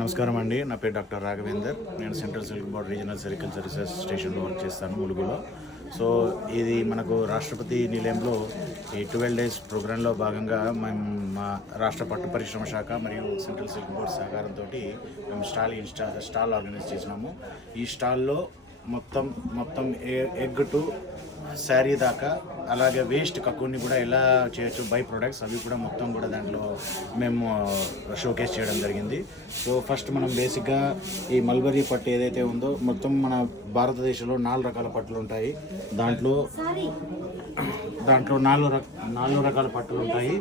నమస్కారం అండి, నా పేరు డాక్టర్ రాఘవేందర్. నేను central silk board regional sericulture research స్టేషన్లో వర్క్ చేస్తాను, ములుగులో. సో ఇది మనకు రాష్ట్రపతి నిలయంలో ఈ 12 days ప్రోగ్రాంలో భాగంగా మేము మా రాష్ట్ర పట్టు పరిశ్రమ శాఖ మరియు సెంట్రల్ సిల్క్ బోర్డ్ సహకారంతో మేము స్టాల్ ఆర్గనైజ్ చేసినాము. ఈ స్టాల్లో మొత్తం ఎగ్ టు శారీ దాకా, అలాగే వేస్ట్ కక్కుని కూడా ఎలా చేయొచ్చు, బై ప్రొడక్ట్స్ అవి కూడా మొత్తం కూడా దాంట్లో మేము షోకేస్ చేయడం జరిగింది. సో ఫస్ట్ మనం బేసిక్గా ఈ మల్బరీ పట్టు ఏదైతే ఉందో, మొత్తం మన భారతదేశంలో 4 రకాల పట్టులు ఉంటాయి. దాంట్లో 4 రకాల పట్టులు ఉంటాయి.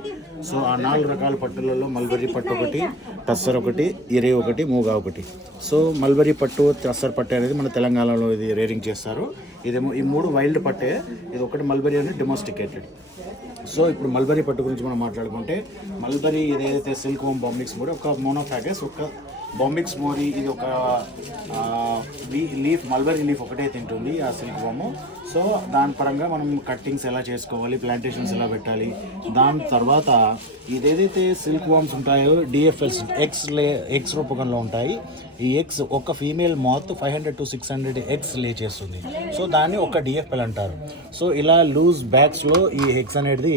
సో ఆ 4 రకాల పట్టులలో మల్బరీ పట్టు ఒకటి, టస్సర్ ఒకటి, ఇరే ఒకటి, మూగా ఒకటి. సో మల్బరీ పట్టు, టస్సర్ పట్టు అనేది మన తెలంగాణలో ఇది రేరింగ్ చేస్తారు. ఇదేమో ఈ 3 వైల్డ్ పట్టే, ఇది ఒకటి మల్బరీ అనేది డొమెస్టికేటెడ్. సో ఇప్పుడు మల్బరీ పట్టు గురించి మనం మాట్లాడుకుంటే, మల్బరీ ఏదైతే సిల్క్ హోమ్ బాంబిక్స్ మోరీ ఒక మోనోఫాగస్, ఒక బాంబిక్స్ మోరీ ఇది ఒక లీఫ్, మల్బరీ లీఫ్ ఒకటే తింటుంది ఆ సిల్క్ హోమ్. సో దాని పరంగా మనం కట్టింగ్స్ ఎలా చేసుకోవాలి, ప్లాంటేషన్స్ ఎలా పెట్టాలి. దాని తర్వాత ఇదేదైతే సిల్క్ వామ్స్ ఉంటాయో డిఎఫ్ఎల్స్ ఎగ్స్ రూపకంలో ఉంటాయి. ఈ ఎగ్స్ ఒక ఫీమేల్ మాత్ 500 to 600 ఎగ్స్ లే చేస్తుంది. సో దాన్ని ఒక డిఎఫ్ఎల్ అంటారు. సో ఇలా లూజ్ బ్యాగ్స్లో ఈ ఎగ్స్ అనేది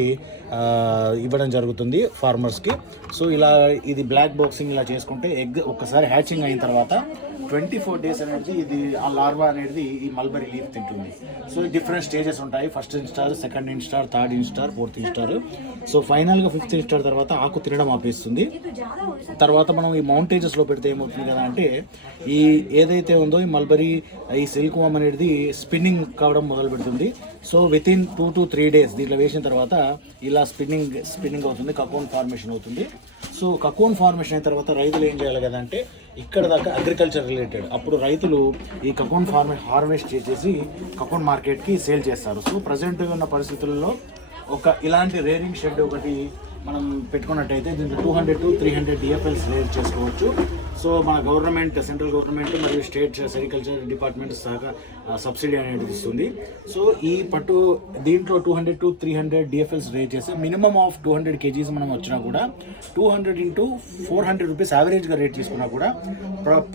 ఇవ్వడం జరుగుతుంది ఫార్మర్స్కి. సో ఇలా ఇది బ్లాక్ బాక్సింగ్ ఇలా చేసుకుంటే ఎగ్ ఒక్కసారి హ్యాచింగ్ అయిన తర్వాత 24 days అనేది ఇది ఆ లార్వా అనేది ఈ మల్బరీ లీఫ్ తింటుంది. సో డిఫరెంట్ స్టేజెస్ ఉంటాయి. First instar, second instar, third instar, fourth instar. So ఫైనల్గా 5th ఇన్స్టార్ తర్వాత ఆకు తినడం ఆపేస్తుంది. తర్వాత మనం ఈ మౌంటేజెస్లో పెడితే ఏమవుతుంది కదా అంటే, ఈ ఏదైతే ఉందో ఈ మల్బరీ, ఈ సిల్క్ వామ్ అనేది స్పిన్నింగ్ కావడం మొదలు పెడుతుంది. సో వితిన్ 2 to 3 days దీంట్లో వేసిన తర్వాత ఇలా స్పిన్నింగ్ అవుతుంది, కకోన్ ఫార్మేషన్ అవుతుంది. సో కకోన్ ఫార్మేషన్ అయిన తర్వాత రైతులు ఏం చేయాలి కదా అంటే, ఇక్కడ దాకా అగ్రికల్చర్ రిలేటెడ్, అప్పుడు రైతులు ఈ కకోన్ హార్వెస్ట్ చేసేసి కకోన్ మార్కెట్కి సేల్ చేస్తారు. సో ప్రజెంట్ ఉన్న పరిస్థితుల్లో ఇలాంటి రేరింగ్ షెడ్ ఒకటి మనం పెట్టుకున్నట్టయితే దీంట్లో 200 to 300 డిఎఫ్ఎల్స్ రేర్ చేసుకోవచ్చు. సో మన గవర్నమెంట్, సెంట్రల్ గవర్నమెంట్ మరియు స్టేట్ సెరికల్చర్ డిపార్ట్మెంట్ సబ్సిడీ అనేది ఇస్తుంది. సో ఈ పట్టు దీంట్లో 200 to 300 డిఎఫ్ఎల్స్ రేర్ చేస్తే మినిమం ఆఫ్ 200 kgs మనం వచ్చినా కూడా 200 into 400 రూపీస్ యావరేజ్గా రేట్ తీసుకున్నా కూడా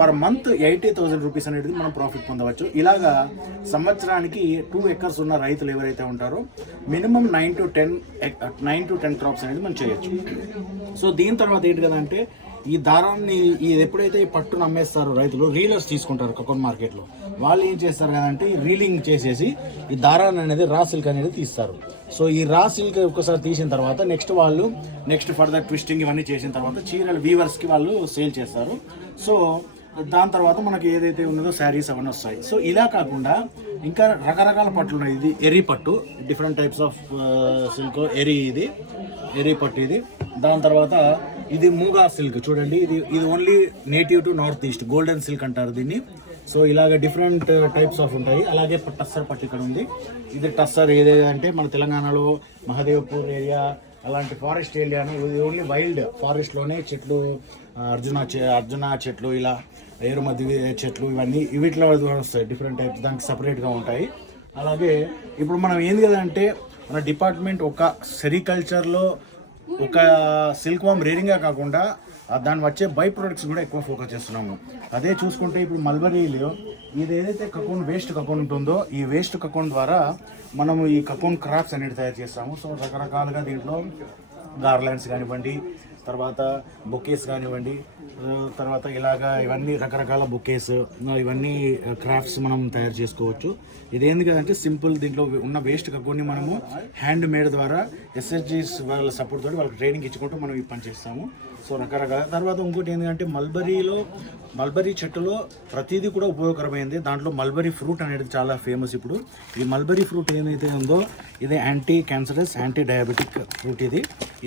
పర్ మంత్ 80,000 రూపీస్ అనేది మనం ప్రాఫిట్ పొందవచ్చు. ఇలాగా సంవత్సరానికి 2 acres ఉన్న రైతులు ఎవరైతే ఉంటారో మినిమం 9 to 10 క్రాప్స్ అనేది మనం చేయొచ్చు. సో దీని తర్వాత ఏంటి కదా అంటే, ఈ దారాన్ని ఎప్పుడైతే ఈ పట్టును అమ్మేస్తారో రైతులు, రీలర్స్ తీసుకుంటారు కకోన్ మార్కెట్లో. వాళ్ళు ఏం చేస్తారు కదంటే, ఈ రీలింగ్ చేసేసి ఈ దారాన్ని అనేది రా సిల్క్ అనేది తీస్తారు. సో ఈ రా సిల్క్ ఒకసారి తీసిన తర్వాత నెక్స్ట్ ఫర్దర్ ట్విస్టింగ్ ఇవన్నీ చేసిన తర్వాత చీరలు వీవర్స్కి వాళ్ళు సేల్ చేస్తారు. సో దాని తర్వాత మనకి ఏదైతే ఉన్నదో శారీస్ అవన్నీ వస్తాయి. సో ఇలా కాకుండా ఇంకా రకరకాల పట్లు ఉన్నాయి. ఇది ఎరీ పట్టు, డిఫరెంట్ టైప్స్ ఆఫ్ సిల్క్, ఎరీ పట్టు ఇది. దాని తర్వాత ఇది మూగా సిల్క్ చూడండి, ఇది only native to north east, golden silk అంటారు దీన్ని. సో ఇలాగ డిఫరెంట్ టైప్స్ ఆఫ్ ఉంటాయి. అలాగే టస్సర్ పట్టు ఇక్కడ ఉంది. ఇది టస్సర్ ఏదంటే మన తెలంగాణలో మహదేవ్పూర్ ఏరియా అలాంటి ఫారెస్ట్ ఏరియాను, ఇది ఓన్లీ వైల్డ్ ఫారెస్ట్లోనే చెట్లు, అర్జున చెట్లు, ఇలా ఏరుమద్ది చెట్లు, ఇవన్నీ వీటిలో వస్తాయి. డిఫరెంట్ టైప్స్ దానికి సపరేట్గా ఉంటాయి. అలాగే ఇప్పుడు మనం ఏంది కదా అంటే, మన డిపార్ట్మెంట్ ఒక సెరికల్చర్లో ఒక సిల్క్ వామ్ రేరింగ్గా కాకుండా దాన్ని వచ్చే బై ప్రొడక్ట్స్ కూడా ఎక్కువ ఫోకస్ చేస్తున్నాము. అదే చూసుకుంటే ఇప్పుడు మల్బరీలో ఇది ఏదైతే వేస్ట్ కకోన్ ఉంటుందో, ఈ వేస్ట్ కకోన్ ద్వారా మనము ఈ కకోన్ క్రాఫ్ట్స్ అనేది తయారు చేస్తాము. సో రకరకాలుగా దీంట్లో గార్లాండ్స్ కానివ్వండి, తర్వాత బొకేస్ కానివ్వండి, తర్వాత ఇలాగా ఇవన్నీ రకరకాల బొకేస్, ఇవన్నీ క్రాఫ్ట్స్ మనం తయారు చేసుకోవచ్చు. ఇదేంది కదంటే సింపుల్, దీంట్లో ఉన్న వేస్ట్ కక్కుని మనము హ్యాండ్ మేడ్ ద్వారా ఎస్ఎస్జీస్ వాళ్ళ సపోర్ట్ తోటి వాళ్ళకి ట్రైనింగ్ ఇచ్చుకుంటూ మనం ఈ పని చేస్తాము. సో రకరకాల తర్వాత ఇంకోటి ఏంటంటే, మల్బరీ చెట్టులో ప్రతిదీ కూడా ఉపయోగకరమైంది. దాంట్లో మల్బరీ ఫ్రూట్ అనేది చాలా ఫేమస్. ఇప్పుడు ఈ మల్బరీ ఫ్రూట్ ఏదైతే ఉందో ఇది anti cancerous, anti diabetic fruit.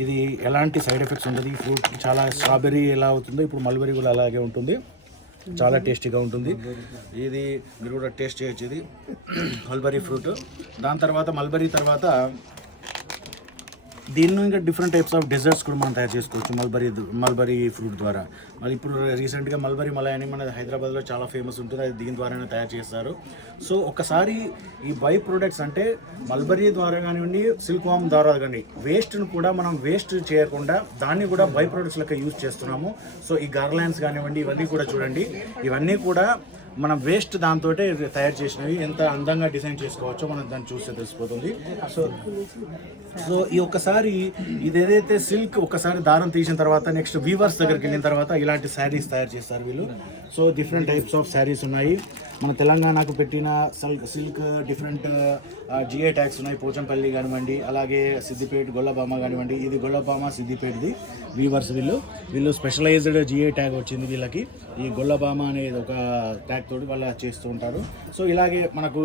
ఇది ఎలాంటి సైడ్ ఎఫెక్ట్స్ ఉంటుంది. ఈ ఫ్రూట్ చాలా స్ట్రాబెర్రీ ఎలా అవుతుందో ఇప్పుడు మల్బరీ కూడా అలాగే ఉంటుంది, చాలా టేస్టీగా ఉంటుంది. ఇది మీరు కూడా టేస్ట్ చేయొచ్చు, ఇది మల్బరీ ఫ్రూట్. దాని తర్వాత మల్బరీ తర్వాత దీనిలో ఇంకా డిఫరెంట్ టైప్స్ ఆఫ్ డెజర్ట్స్ కూడా మనం తయారు చేసుకోవచ్చు మల్బరీ ఫ్రూట్ ద్వారా. మళ్ళీ ఇప్పుడు రీసెంట్గా మల్బరీ మలై అని మన హైదరాబాద్లో చాలా ఫేమస్ ఉంటుంది, అది దీని ద్వారానే తయారు చేస్తారు. సో ఒకసారి ఈ బై ప్రొడక్ట్స్ అంటే మల్బరీ ద్వారా కానివ్వండి, సిల్క్ వామ్ ద్వారా కానీ వేస్ట్ను కూడా మనం వేస్ట్ చేయకుండా దాన్ని కూడా బై ప్రొడక్ట్స్ లెక్క యూజ్ చేస్తున్నాము. సో ఈ గార్లాండ్స్ కానివ్వండి, ఇవన్నీ కూడా చూడండి, ఇవన్నీ కూడా మనం వేస్ట్ దాంతో తయారు చేసినవి. ఎంత అందంగా డిజైన్ చేసుకోవచ్చో మనం దాన్ని చూస్తే తెలిసిపోతుంది. సో ఈ ఒక్కసారి ఇదేదైతే సిల్క్ ఒకసారి దారం తీసిన తర్వాత నెక్స్ట్ వీవర్స్ దగ్గరికి వెళ్ళిన తర్వాత ఇలాంటి శారీస్ తయారు చేస్తారు వీళ్ళు. So different types of saris ఉన్నాయి. మన తెలంగాణకు పెట్టిన సిల్క్ డిఫరెంట్ జిఐ ట్యాగ్స్ ఉన్నాయి. పోచంపల్లి కానివ్వండి, అలాగే సిద్దిపేట గొల్లబామ కానివ్వండి, ఇది గొల్లబామ సిద్దిపేటది వీవర్స్. వీళ్ళు స్పెషలైజ్డ్ జిఐ ట్యాగ్ వచ్చింది వీళ్ళకి. ఈ గొల్లబామ అనేది ఒక ట్యాగ్ తోటి వాళ్ళు చేస్తూ ఉంటారు. సో ఇలాగే మనకు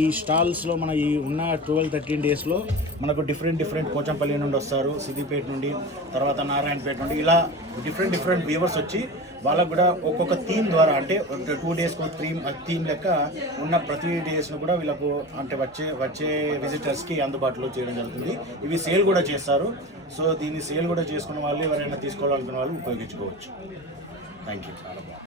ఈ స్టాల్స్లో మన ఈ ఉన్న 12-13 డేస్లో మనకు డిఫరెంట్ పోచంపల్లి నుండి వస్తారు, సిద్దిపేట నుండి, తర్వాత నారాయణపేట నుండి, ఇలా డిఫరెంట్ వీవర్స్ వచ్చి వాళ్ళకు కూడా ఒక్కొక్క థీమ్ ద్వారా అంటే 2 డేస్కి ఒక థీమ్ లెక్క ఉన్న ప్రతి డేస్ను కూడా వీళ్ళకు అంటే వచ్చే విజిటర్స్కి అందుబాటులో చేయడం జరుగుతుంది. ఇవి సేల్ కూడా చేస్తారు. సో దీన్ని సేల్ కూడా చేసుకున్న వాళ్ళు ఎవరైనా తీసుకోవాలనుకున్న వాళ్ళు ఉపయోగించుకోవచ్చు. Thank you. చాలా బాగుంది.